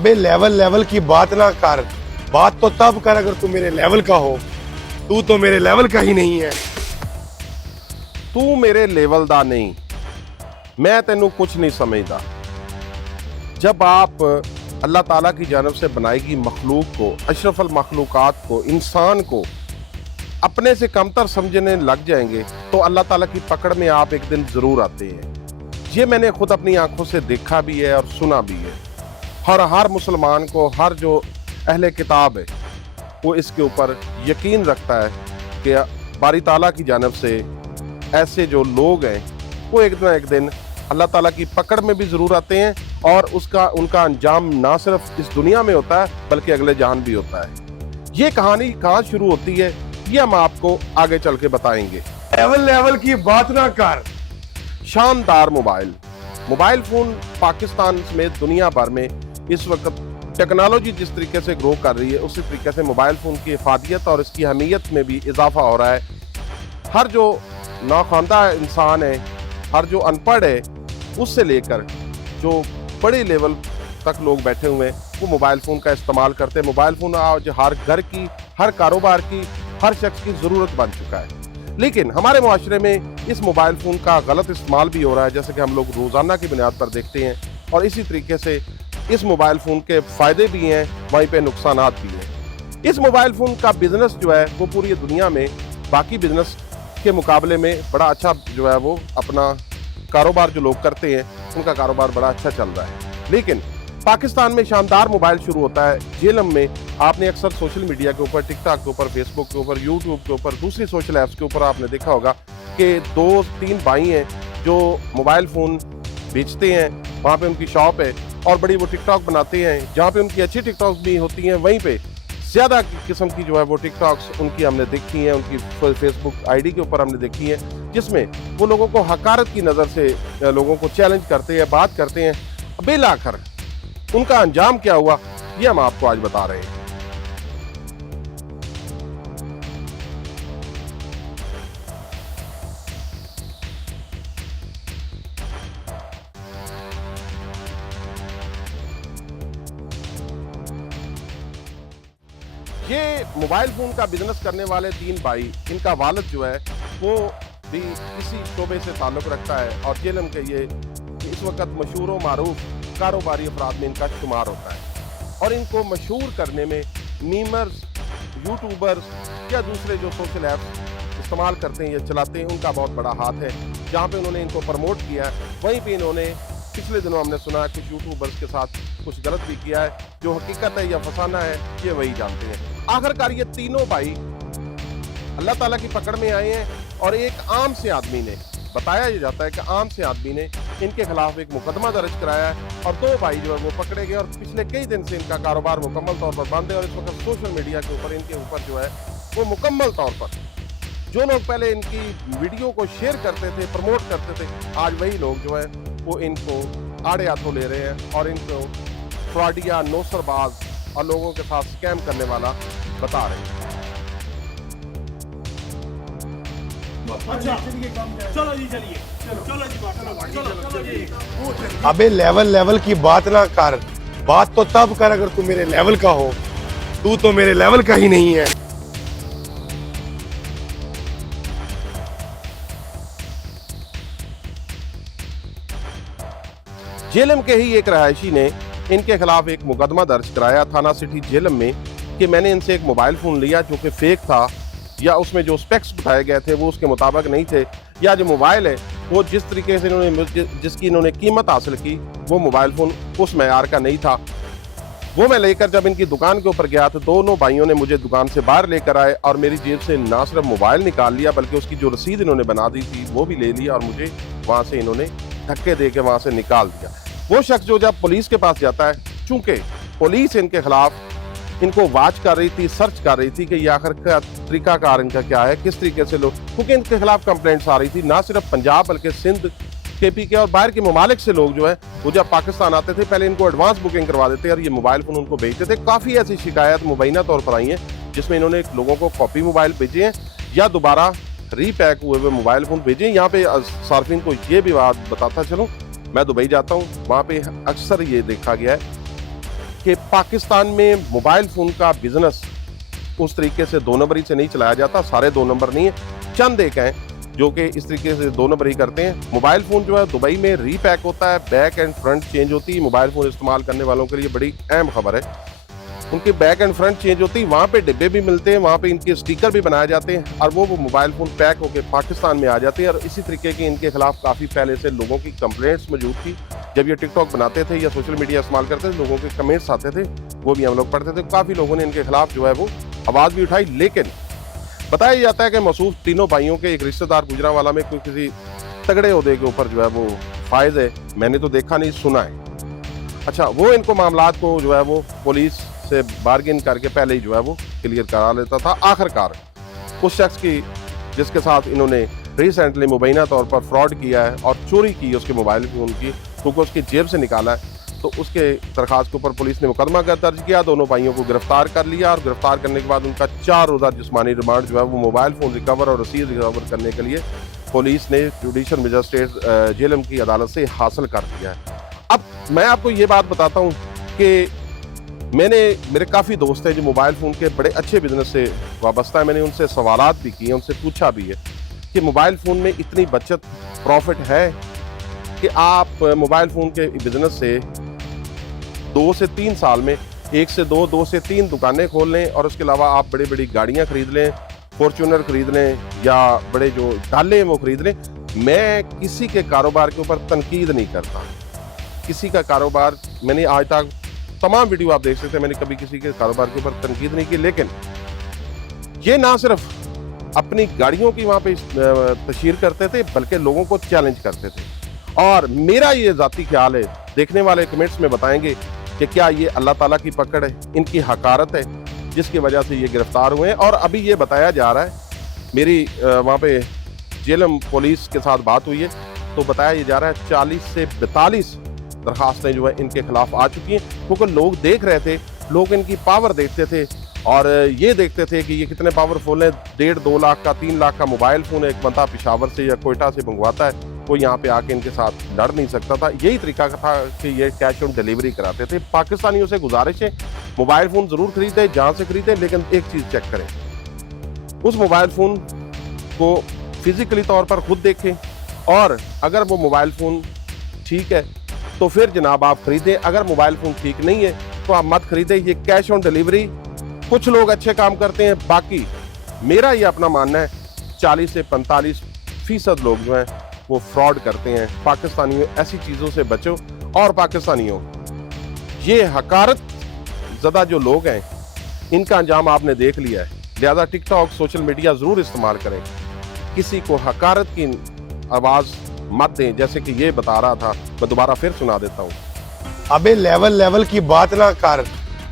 अबे level level की बात ना कर, बात तो तब कर अगर तू मेरे लेवल का हो। तू तो मेरे लेवल का ही नहीं है। ਤੂੰ ਮੇਰੇ लेवल ਦਾ नहीं, मैं तेनू कुछ नहीं समझदा। जब आप अल्लाह ताला की जानब से बनाई गई मखलूक को, अशरफल मखलूकात को, इंसान को अपने से कमतर समझने लग जाएंगे तो अल्लाह ताला की पकड़ में आप एक दिन ज़रूर आते हैं। ये मैंने खुद अपनी आंखों से देखा भी है और सुना भी है। और हर मुसलमान को, हर जो अहले किताब है, वो इसके ऊपर यकीन रखता है कि बारी ताला की जानब से ऐसे जो लोग हैं वो एक ना एक दिन अल्लाह ताला की पकड़ में भी ज़रूर आते हैं और उनका अंजाम ना सिर्फ इस दुनिया में होता है बल्कि अगले जहान भी होता है। ये कहानी कहाँ शुरू होती है ये हम आपको आगे चल के बताएंगे। लेवल लेवल की बात ना कर। शानदार मोबाइल फ़ोन पाकिस्तान समेत दुनिया भर में इस वक्त टेक्नोलॉजी जिस तरीके से ग्रो कर रही है उसी तरीके से मोबाइल फ़ोन की हिफादियत और इसकी अहमियत में भी इजाफा हो रहा है। हर जो नाख्वानदा इंसान है, हर जो अनपढ़ है, उससे लेकर जो बड़े लेवल तक लोग बैठे हुए हैं वो मोबाइल फ़ोन का इस्तेमाल करते हैं। मोबाइल फ़ोन आज हर घर की, हर कारोबार की, हर शख्स की ज़रूरत बन चुका है। लेकिन हमारे मुआशरे में इस मोबाइल फ़ोन का गलत इस्तेमाल भी हो रहा है, जैसे कि हम लोग रोज़ाना की बुनियाद पर देखते हैं। और इसी तरीके से इस मोबाइल फ़ोन के फ़ायदे भी हैं, वहीं पे नुकसानात भी हैं। इस मोबाइल फ़ोन का बिज़नेस जो है वो पूरी दुनिया में बाकी बिज़नेस के मुकाबले में बड़ा अच्छा जो है वो अपना कारोबार जो लोग करते हैं उनका कारोबार बड़ा अच्छा चल रहा है। लेकिन पाकिस्तान में शानदार मोबाइल शुरू होता है जेलम में। आपने अक्सर सोशल मीडिया के ऊपर, टिकटॉक के ऊपर, फेसबुक के ऊपर, यूट्यूब के ऊपर, दूसरी सोशल ऐप्स के ऊपर आपने देखा होगा कि 2-3 भाई हैं जो मोबाइल फ़ोन बेचते हैं। वहाँ पे उनकी शॉप है और बड़ी वो टिकटॉक बनाते हैं, जहाँ पे उनकी अच्छी टिकटॉक भी होती हैं। वहीं पे ज़्यादा किस्म की जो है वो टिकटॉक्स उनकी हमने देखी हैं, उनकी फेसबुक आईडी के ऊपर हमने देखी है, जिसमें वो लोगों को हकारत की नज़र से लोगों को चैलेंज करते हैं, बात करते हैं। बिल आखिर उनका अंजाम क्या हुआ ये हम आपको आज बता रहे हैं। ये मोबाइल फ़ोन का बिजनेस करने वाले 3 भाई, इनका वालिद जो है वो भी इसी शोबे से ताल्लुक़ रखता है और जेलम के ये इस वक्त मशहूर व मारूफ कारोबारी अफराद में इनका शुमार होता है। और इनको मशहूर करने में मीमर्स, यूट्यूबर्स या दूसरे जो सोशल ऐप्स इस्तेमाल करते हैं या चलाते हैं उनका बहुत बड़ा हाथ है, जहाँ पे उन्होंने इनको प्रमोट किया है। वहीं पे इन्होंने पिछले दिनों हमने सुना है कुछ यूट्यूबर्स के साथ कुछ गलत भी किया है। जो हकीकत है या फसाना है ये वही जानते हैं। आखिरकार ये तीनों भाई अल्लाह ताला की पकड़ में आए हैं और एक आम से आदमी ने, बताया ये जाता है कि आम से आदमी ने इनके खिलाफ एक मुकदमा दर्ज कराया है और 2 भाई जो है वो पकड़े गए और पिछले कई दिन से इनका कारोबार मुकम्मल तौर पर बंद है। और इस वक्त सोशल मीडिया के ऊपर इनके ऊपर जो है वो मुकम्मल तौर पर जो लोग पहले इनकी वीडियो को शेयर करते थे, प्रमोट करते थे, आज वही लोग जो है वो इनको आड़े हाथों ले रहे हैं और इनको फ्रॉडिया, नौसरबाज और लोगों के साथ स्कैम करने वाला बता रहे हैं। चलो जी, चलिए, चलो जी। अबे लेवल लेवल की बात ना कर, बात तो तब कर अगर तू मेरे लेवल का हो। तू तो मेरे लेवल का ही नहीं है। जेलम के ही एक रहायशी ने इनके खिलाफ एक मुकदमा दर्ज कराया थाना सिटी जेलम में कि मैंने इनसे एक मोबाइल फ़ोन लिया जो कि फेक था या उसमें जो स्पेक्स बताए गए थे वो उसके मुताबिक नहीं थे, या जो मोबाइल है वो जिस तरीके से जिसकी इन्होंने कीमत हासिल की वो मोबाइल फ़ोन उस मेयार का नहीं था। वो मैं लेकर जब इनकी दुकान के ऊपर गया तो दोनों भाइयों ने मुझे दुकान से बाहर लेकर आए और मेरी जेब से ना सिर्फ मोबाइल निकाल लिया बल्कि उसकी जो रसीद इन्होंने बना दी थी वो भी ले लिया और मुझे वहाँ से इन्होंने धक्के दे के वहाँ से निकाल दिया। वो शख्स जो जब पुलिस के पास जाता है, चूंकि पुलिस इनके खिलाफ इनको वाच कर रही थी, सर्च कर रही थी कि ये आखिर का तरीकाकार इनका क्या है, किस तरीके से लोग, क्योंकि इनके खिलाफ कंप्लेंट्स आ रही थी ना सिर्फ पंजाब बल्कि सिंध, केपी के और बाहर के ममालिक से लोग जो है वो जब पाकिस्तान आते थे पहले इनको एडवांस बुकिंग करवा देते और ये मोबाइल फ़ोन उनको भेजते थे। काफ़ी ऐसी शिकायत मुबैना तौर पर आई हैं जिसमें इन्होंने लोगों को कॉपी मोबाइल भेजे हैं या दोबारा रीपैक हुए हुए मोबाइल फ़ोन भेजे। यहाँ पे सार्फिन को ये भी बात बताता चलूँ, मैं दुबई जाता हूँ, वहाँ पे अक्सर ये देखा गया है کہ پاکستان میں موبائل فون کا بزنس اس طریقے سے دو نمبری سے نہیں چلایا جاتا. سارے دو نمبر نہیں ہیں, چند ایک ہیں جو کہ اس طریقے سے دو نمبر ہی کرتے ہیں. موبائل فون جو ہے دبئی میں ری پیک ہوتا ہے, بیک اینڈ فرنٹ چینج ہوتی ہے. موبائل فون استعمال کرنے والوں کے لیے بڑی اہم خبر ہے, ان کی بیک اینڈ فرنٹ چینج ہوتی ہے. وہاں پہ ڈبے بھی ملتے ہیں, وہاں پہ ان کے اسٹیکر بھی بنائے جاتے ہیں, اور وہ موبائل فون پیک ہو کے پاکستان میں آ جاتے ہیں. اور اسی طریقے کی ان کے خلاف کافی پہلے سے لوگوں کی کمپلینٹس موجود تھی. جب یہ ٹک ٹاک بناتے تھے یا سوشل میڈیا استعمال کرتے تھے, لوگوں کے کمنٹس آتے تھے, وہ بھی ہم لوگ پڑھتے تھے. کافی لوگوں نے ان کے خلاف جو ہے وہ آواز بھی اٹھائی. لیکن بتایا جاتا ہے کہ موصوف تینوں بھائیوں کے ایک رشتہ دار گجرانوالہ میں کوئی کسی تگڑے عہدے کے اوپر جو ہے وہ فائز ہے. میں نے تو دیکھا نہیں, سنا ہے. اچھا, وہ ان کو معاملات کو جو ہے وہ پولیس سے بارگن کر کے پہلے ہی جو ہے وہ کلیئر کرا لیتا تھا. آخر کار اس شخص کی جس کے ساتھ انہوں نے ریسنٹلی مبینہ طور پر فراڈ کیا ہے اور چوری کی اس کے موبائل فون کی, کیونکہ اس کی جیب سے نکالا ہے, تو اس کے درخواست کے اوپر پولیس نے مقدمہ درج کیا. دونوں بھائیوں کو گرفتار کر لیا, اور گرفتار کرنے کے بعد ان کا 4 روزہ جسمانی ریمانڈ جو ہے وہ موبائل فون ریکور اور رسید ریکور کرنے کے لیے پولیس نے جوڈیشل مجسٹریٹ جیلم کی عدالت سے حاصل کر دیا ہے. اب میں آپ کو یہ بات بتاتا ہوں کہ میرے کافی دوست ہیں جو موبائل فون کے بڑے اچھے بزنس سے وابستہ ہیں. میں نے ان سے سوالات بھی کیے, ان سے پوچھا بھی ہے کہ موبائل فون میں اتنی بچت پروفٹ ہے کہ آپ موبائل فون کے بزنس سے 2 سے 3 سال میں 1 سے 2, 2 سے 3 دکانیں کھول لیں, اور اس کے علاوہ آپ بڑی بڑی گاڑیاں خرید لیں, فارچونر خرید لیں, یا بڑے جو ڈالے ہیں وہ خرید لیں. میں کسی کے کاروبار کے اوپر تنقید نہیں کرتا. کسی کا کاروبار میں نے آج تک تمام ویڈیو آپ دیکھ سکتے ہیں, میں نے کبھی کسی کے کاروبار کے اوپر تنقید نہیں کی. لیکن یہ نہ صرف اپنی گاڑیوں کی وہاں پہ تشہیر کرتے تھے, بلکہ لوگوں کو چیلنج کرتے تھے. اور میرا یہ ذاتی خیال ہے, دیکھنے والے کمنٹس میں بتائیں گے کہ کیا یہ اللہ تعالیٰ کی پکڑ ہے, ان کی حقارت ہے جس کی وجہ سے یہ گرفتار ہوئے ہیں. اور ابھی یہ بتایا جا رہا ہے, میری وہاں پہ جیلم پولیس کے ساتھ بات ہوئی ہے, تو بتایا یہ جا رہا ہے 40 سے 42 درخواستیں جو ہے ان کے خلاف آ چکی ہیں. کیونکہ لوگ دیکھ رہے تھے, لوگ ان کی پاور دیکھتے تھے, اور یہ دیکھتے تھے کہ یہ کتنے پاورفل ہیں. 1.5-2 لاکھ کا 3 لاکھ کا موبائل فون ایک بندہ پشاور سے یا کوئٹہ سے منگواتا ہے, وہ یہاں پہ آ کے ان کے ساتھ لڑ نہیں سکتا تھا. یہی طریقہ تھا کہ یہ کیش آن ڈیلیوری کراتے تھے. پاکستانیوں سے گزارش ہے, موبائل فون ضرور خریدیں, جہاں سے خریدیں, لیکن ایک چیز چیک کریں, اس موبائل فون کو فزیکلی طور پر خود دیکھیں, اور اگر وہ موبائل فون ٹھیک ہے تو پھر جناب آپ خریدیں. اگر موبائل فون ٹھیک نہیں ہے تو آپ مت خریدیں. یہ کیش آن ڈیلیوری کچھ لوگ اچھے کام کرتے ہیں, باقی میرا یہ اپنا ماننا ہے 40 سے 45% لوگ جو ہیں وہ فراڈ کرتے ہیں. پاکستانیوں ایسی چیزوں سے بچو. اور پاکستانیوں, یہ حقارت زدہ جو لوگ ہیں ان کا انجام آپ نے دیکھ لیا ہے, لہذا ٹک ٹاک سوشل میڈیا ضرور استعمال کریں. کسی کو حقارت کی آواز مت دیں, جیسے کہ یہ بتا رہا تھا. میں دوبارہ پھر سنا دیتا ہوں. ابے لیول کی بات نہ کر,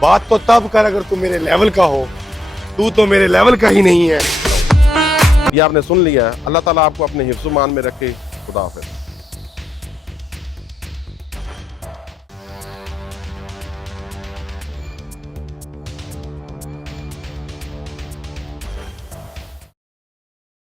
بات تو تب کر اگر تو میرے لیول کا ہو. تو تو میرے لیول کا ہی نہیں ہے. یہ آپ نے سن لیا ہے. اللہ تعالیٰ آپ کو اپنے حفظ و مان میں رکھے. خدا حافظ.